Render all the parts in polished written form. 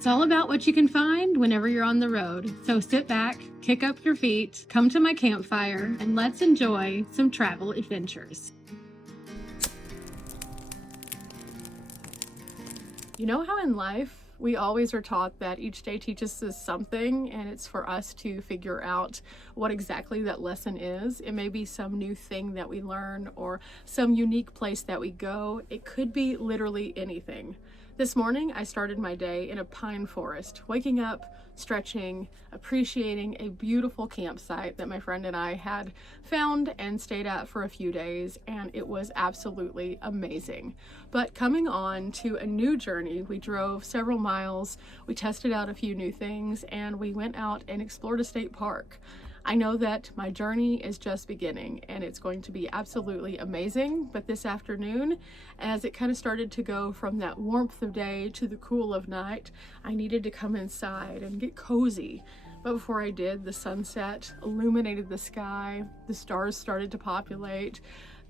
It's all about what you can find whenever you're on the road. So sit back, kick up your feet, come to my campfire, and let's enjoy some travel adventures. You know how in life we always are taught that each day teaches us something, and it's for us to figure out what exactly that lesson is. It may be some new thing that we learn or some unique place that we go. It could be literally anything. This morning, I started my day in a pine forest, waking up, stretching, appreciating a beautiful campsite that my friend and I had found and stayed at for a few days, and it was absolutely amazing. But coming on to a new journey, we drove several miles, we tested out a few new things, and we went out and explored a state park. I know that my journey is just beginning and it's going to be absolutely amazing, but this afternoon, as it kind of started to go from that warmth of day to the cool of night, I needed to come inside and get cozy. But before I did, the sunset illuminated the sky, the stars started to populate,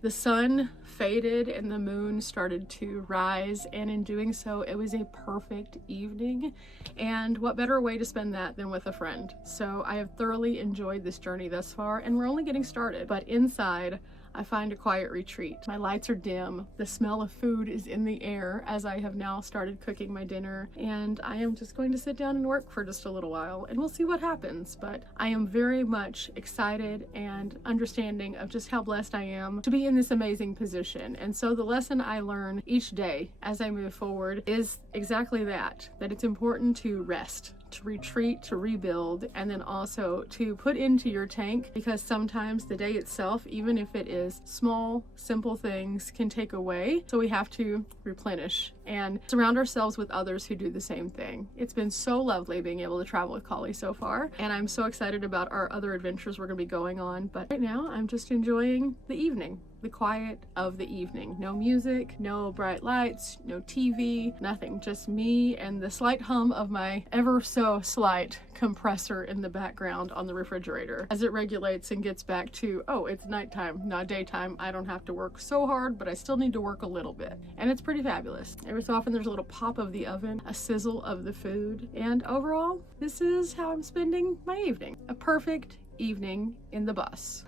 the sun faded and the moon started to rise, and in doing so, it was a perfect evening. And what better way to spend that than with a friend? So I have thoroughly enjoyed this journey thus far, and we're only getting started. But inside, I find a quiet retreat. My lights are dim, the smell of food is in the air as I have now started cooking my dinner, and I am just going to sit down and work for just a little while, and we'll see what happens. But I am very much excited and understanding of just how blessed I am to be in this amazing position. And so the lesson I learn each day as I move forward is exactly that it's important to rest, to retreat, to rebuild, and then also to put into your tank, because sometimes the day itself, even if it is small, simple things, can take away. So we have to replenish and surround ourselves with others who do the same thing. It's been so lovely being able to travel with Collie so far, and I'm so excited about our other adventures we're going to be going on. But right now, I'm just enjoying the evening. The quiet of the evening. No music, no bright lights, no TV, nothing. Just me and the slight hum of my ever so slight compressor in the background on the refrigerator as it regulates and gets back to, oh, it's nighttime, not daytime. I don't have to work so hard, but I still need to work a little bit. And it's pretty fabulous. Every so often there's a little pop of the oven, a sizzle of the food. And overall, this is how I'm spending my evening. A perfect evening in the bus.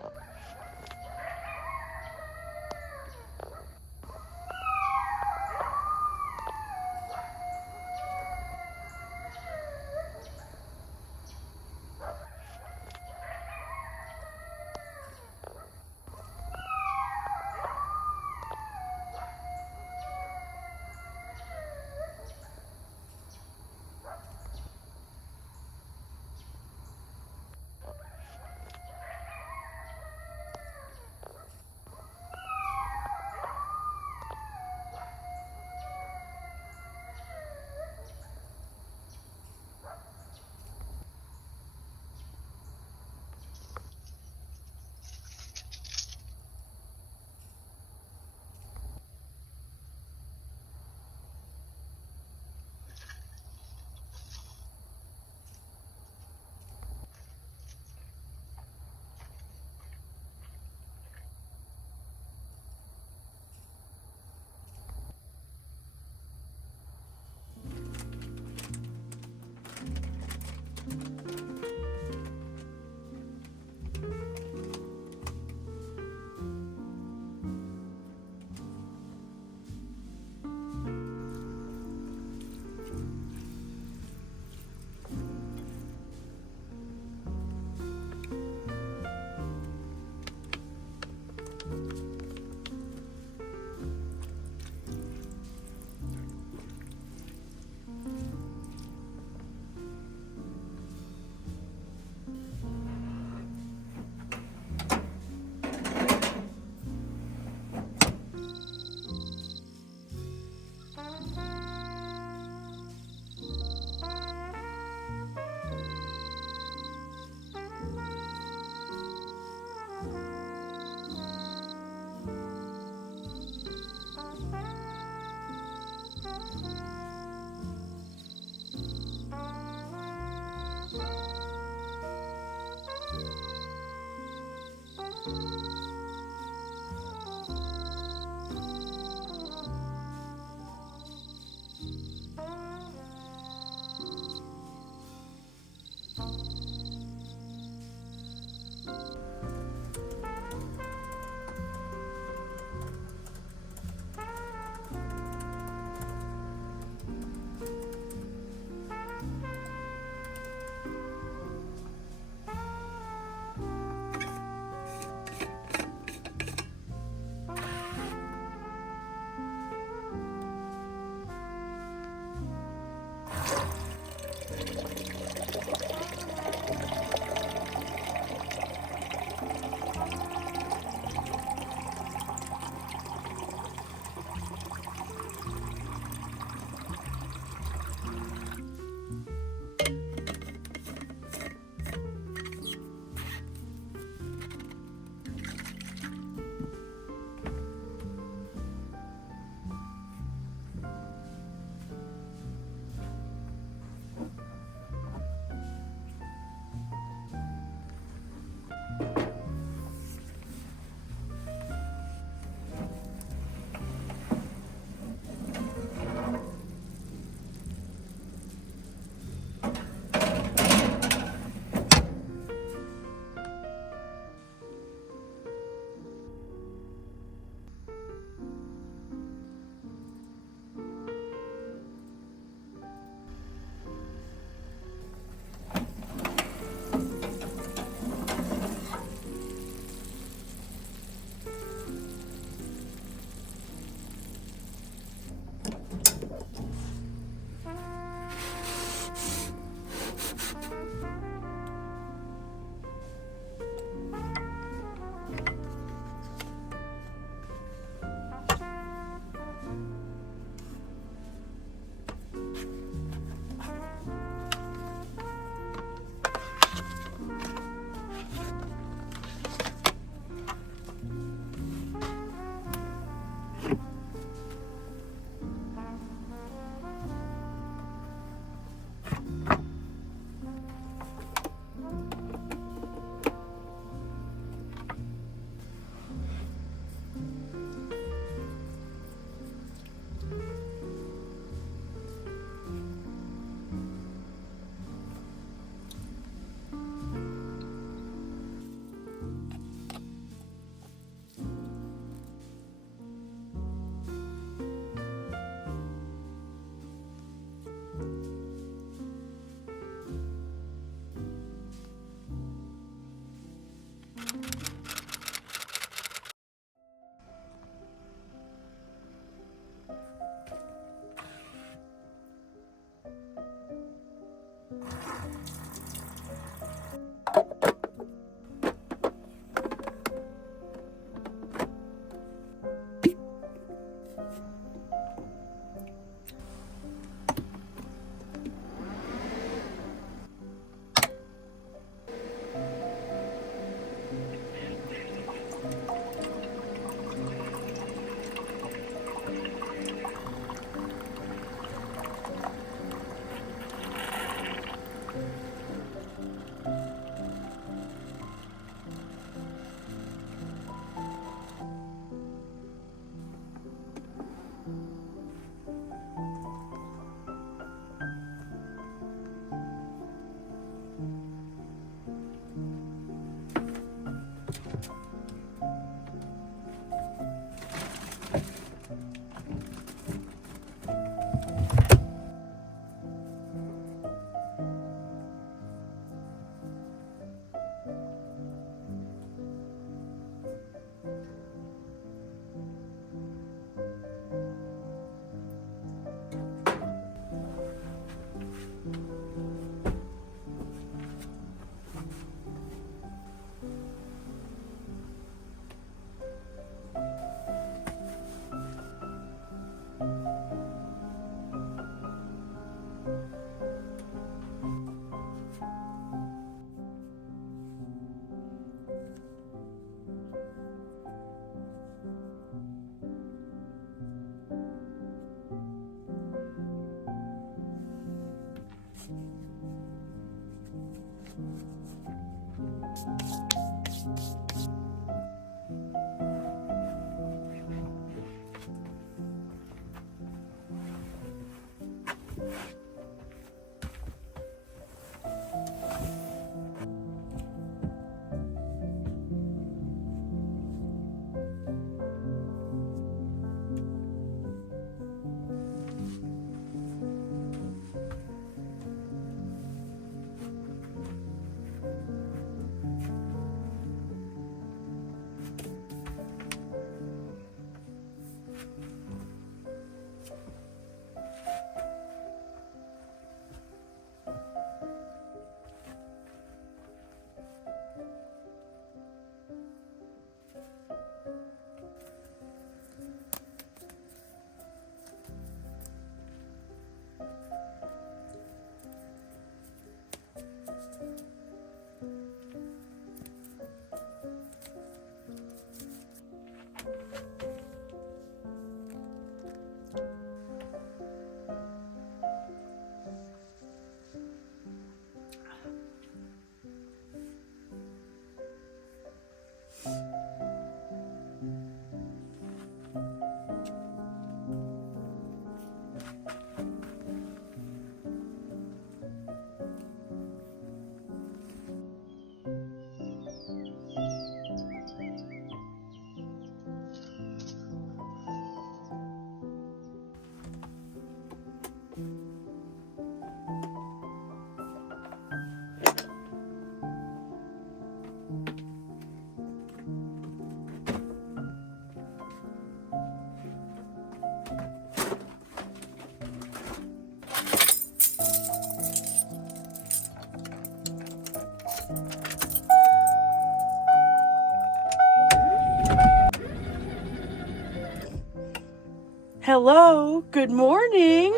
Hello, good morning.